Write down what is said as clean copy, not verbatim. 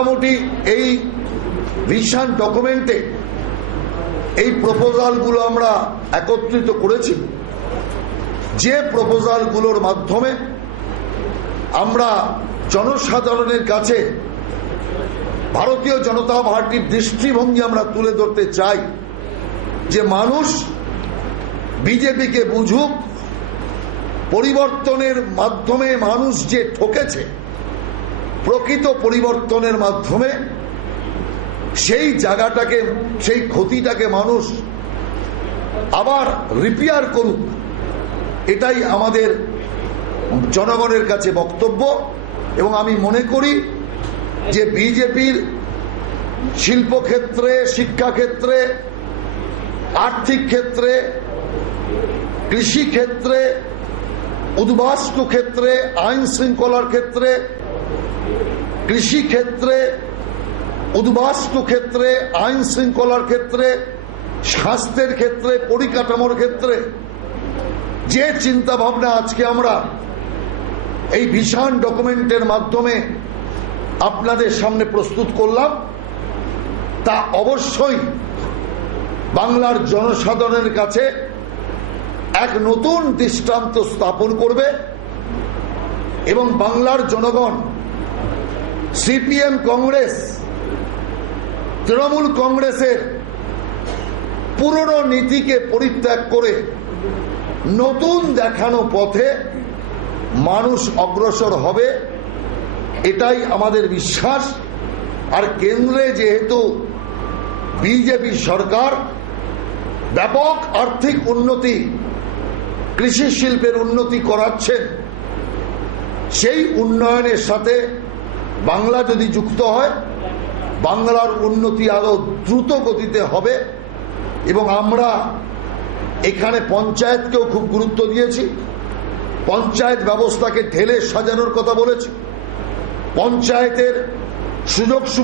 মোটামুটি এই ভিশন ডকুমেন্টে এই প্রপোজালগুলো আমরা একত্রিত করেছি, যে প্রপোজালগুলোর মাধ্যমে আমরা জনসাধারণের কাছে ভারতীয় জনতা পার্টির দৃষ্টিভঙ্গি আমরা তুলে ধরতে চাই যে মানুষ বিজেপিকে বুঝুক, পরিবর্তনের মাধ্যমে মানুষ যে ঠকেছে, প্রকৃত পরিবর্তনের মাধ্যমে সেই জায়গাটাকে, সেই ক্ষতিটাকে মানুষ আবার রিপেয়ার করুক, এটাই আমাদের জনগণের কাছে বক্তব্য। এবং আমি মনে করি যে বিজেপির শিল্পক্ষেত্রে, শিক্ষাক্ষেত্রে, আর্থিক ক্ষেত্রে, কৃষি ক্ষেত্রে, উদ্বাস্তু ক্ষেত্রে, আইন শৃঙ্খলার ক্ষেত্রে, কৃষি ক্ষেত্রে, উদ্বাস্তু ক্ষেত্রে, আইন শৃঙ্খলার ক্ষেত্রে, স্বাস্থ্যের ক্ষেত্রে, পরিকাঠামোর ক্ষেত্রে যে চিন্তা ভাবনা আজকে আমরা এই ভিশন ডকুমেন্টের মাধ্যমে আপনাদের সামনে প্রস্তুত করলাম, তা অবশ্যই বাংলার জনসাধারণের কাছে এক নতুন দৃষ্টান্ত স্থাপন করবে এবং বাংলার জনগণ সিপিএম, কংগ্রেস, তৃণমূল কংগ্রেসের পুরনো নীতিকে পরিত্যাগ করে নতুন দেখানো পথে মানুষ অগ্রসর হবে, এটাই আমাদের বিশ্বাস। আর কেন্দ্রে যেহেতু বিজেপি সরকার ব্যাপক আর্থিক উন্নতি, কৃষি শিল্পের উন্নতি করাচ্ছেন, সেই উন্নয়নের সাথে বাংলা যদি যুক্ত হয়, বাংলার উন্নতি আরো দ্রুত গতিতে হবে। এবং আমরা এখানে পঞ্চায়েতকেও খুব গুরুত্ব দিয়েছি, পঞ্চায়েত ব্যবস্থাকে ঢেলে সাজানোর কথা বলেছি, পঞ্চায়েতের সুযোগ সুবিধা